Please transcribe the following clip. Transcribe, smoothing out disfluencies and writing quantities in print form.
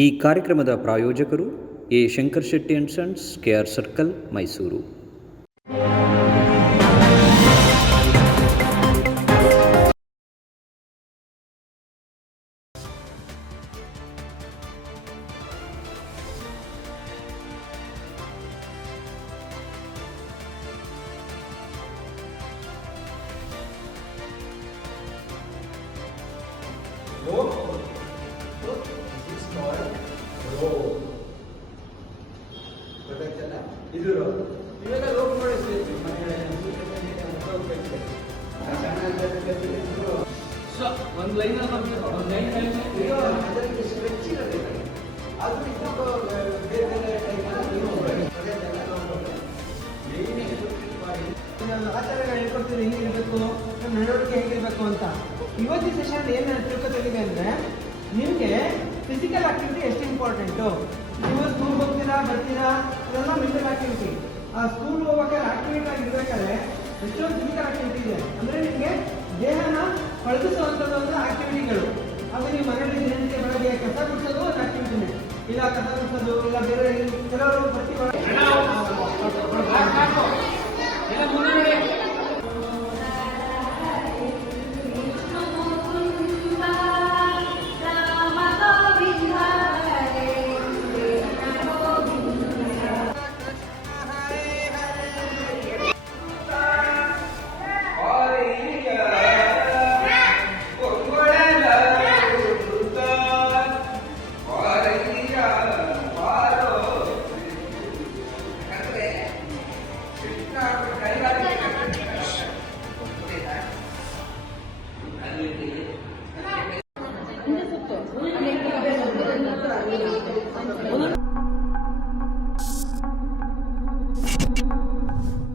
ಈ ಕಾರ್ಯಕ್ರಮದ ಪ್ರಾಯೋಜಕರು A Shankar Shetty and sons, KR circle, Mysuru. ಆಚಾರಗಳು ಹೇಳ್ಕೊಡ್ತೀವಿ ಹೆಂಗಿರ್ಬೇಕು, ನಮ್ಮ ನಡವಳಿಕೆ ಹೇಗಿರ್ಬೇಕು ಅಂತ. ಇವತ್ತಿನ ಸೆಷನ್ ಏನು ತಿಳ್ಕೊತಿದ್ದೀವಿ ಅಂದರೆ, ನಿಮಗೆ ಫಿಸಿಕಲ್ ಆಕ್ಟಿವಿಟಿ ಎಷ್ಟು ಇಂಪಾರ್ಟೆಂಟು. ನೀವು ಸ್ಕೂಲ್ಗೆ ಹೋಗ್ತೀರಾ, ಬರ್ತೀರಾ, ಇದೆಲ್ಲ ಮೆಂಟಲ್ ಆಕ್ಟಿವಿಟಿ. ಆ ಸ್ಕೂಲ್ ಹೋಗ್ಬೇಕಾದ್ರೆ ಆಕ್ಟಿವಿಟಿ ಆಗಿರ್ಬೇಕಾದ್ರೆ ಎಷ್ಟೊಂದು ಫಿಸಿಕಲ್ ಆಕ್ಟಿವಿಟಿ ಇದೆ. ಅಂದರೆ ನಿಮಗೆ ದೇಹನ ಪಳಗಿಸುವಂಥದ್ದು ಅಂದರೆ ಆಕ್ಟಿವಿಟಿಗಳು. ಆಮೇಲೆ ನೀವು ಮನೆಯಲ್ಲಿ ದಿನನಿತ್ಯ ಬೆಳಗ್ಗೆ ಕಸ ಗುಡಿಸೋದು ಒಂದು ಆಕ್ಟಿವಿಟಿನೇ. ಇಲ್ಲ ಕಸ ಗುಡಿಸೋದು, ಇಲ್ಲ ಬೇರೆ ಕೆಲವರು ಪ್ರತಿ